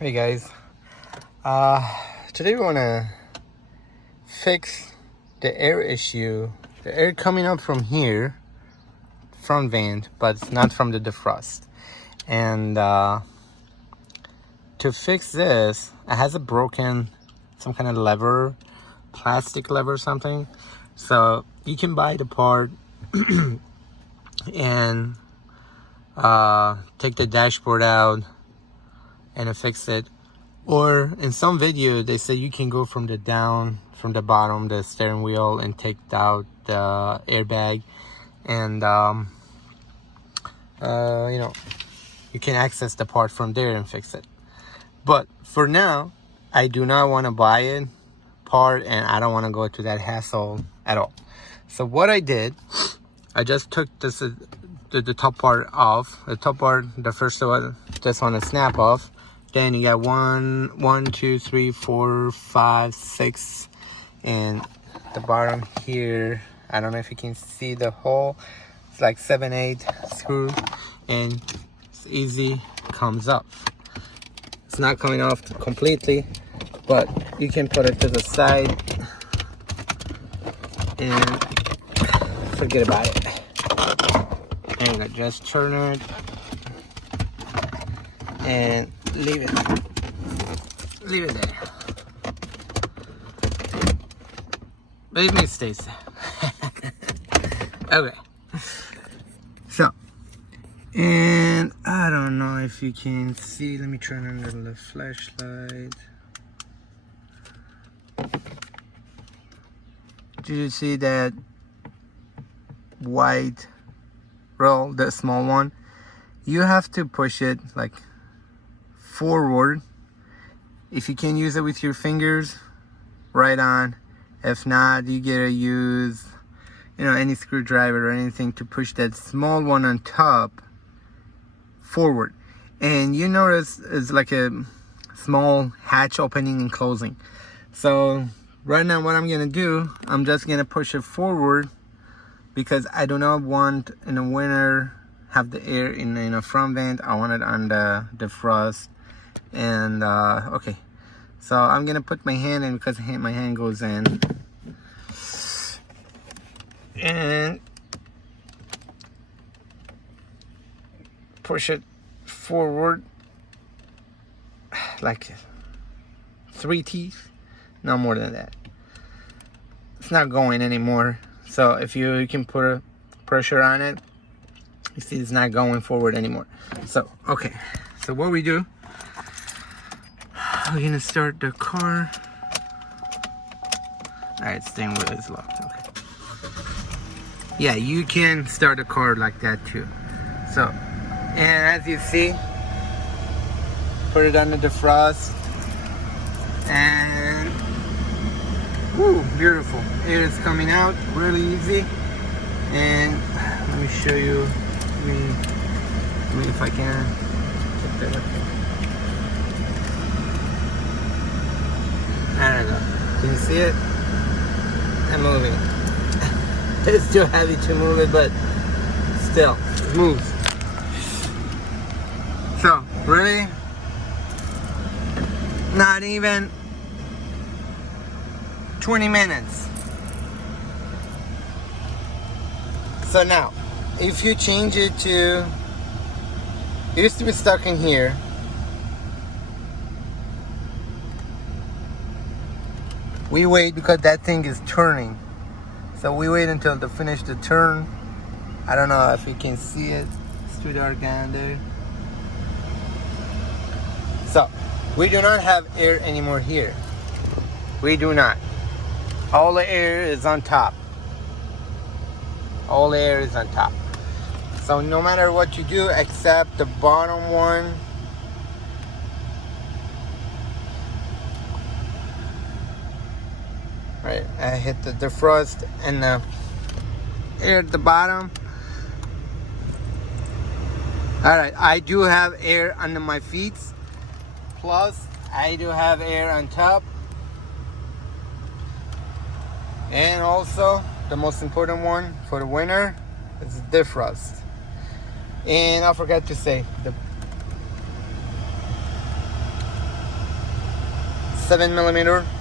Hey guys, today we want to fix the air issue, the air coming up from here, front vent, but it's not from the defrost. And to fix this, it has a broken, some kind of lever, plastic lever or something. So you can buy the part and take the dashboard out and fix it. Or in some video they said you can go from the bottom, the steering wheel, and take out the airbag, and you can access the part from there and fix it. But for now, I do not want to buy it part, and I don't want to go to that hassle at all. So what I did, I just took the top part off. The top part, the first one, just want to snap off. Then you got one, 2, 3, 4, 5, 6, and the bottom here, I don't know if you can see the hole. It's like 7, 8 screws, and it's easy, comes up. It's not coming off completely, but you can put it to the side and forget about it. And I just turn it and leave it there. Believe me, it stays there. Okay, so, and I don't know if you can see, let me turn on the flashlight. Did you see that white roll, the small one? You have to push it like forward. If you can use it with your fingers, right on. If not, you gotta use, any screwdriver or anything to push that small one on top forward. And you notice it's like a small hatch opening and closing. So right now what I'm gonna do, I'm just gonna push it forward, because I do not want in the winter have the air in a front vent. I want it on the defrost. And okay, so I'm gonna put my hand in, because my hand goes in, and push it forward like 3 teeth, no more than that. It's not going anymore. So if you can put a pressure on it, you see it's not going forward anymore. So okay, so what we do, we're gonna start the car. Alright, steering wheel is locked. Okay. Yeah, you can start a car like that too. So, and as you see, put it on the defrost, and woo, beautiful. Air is coming out really easy. And let me show you. Let me if I can. Check that up. There we go. Can you see it? I'm moving. It's too heavy to move it, but still, it moves. So, really, not even 20 minutes. So now, if you change it to, it used to be stuck in here. We wait because that thing is turning. So we wait until they finish the turn. I don't know if you can see it. It's too dark down there. So we do not have air anymore here. We do not. All the air is on top. All the air is on top. So no matter what you do, except the bottom one, right, I hit the defrost and the air at the bottom. Alright, I do have air under my feet, plus I do have air on top. And also, the most important one for the winter is defrost. And I forgot to say, 7mm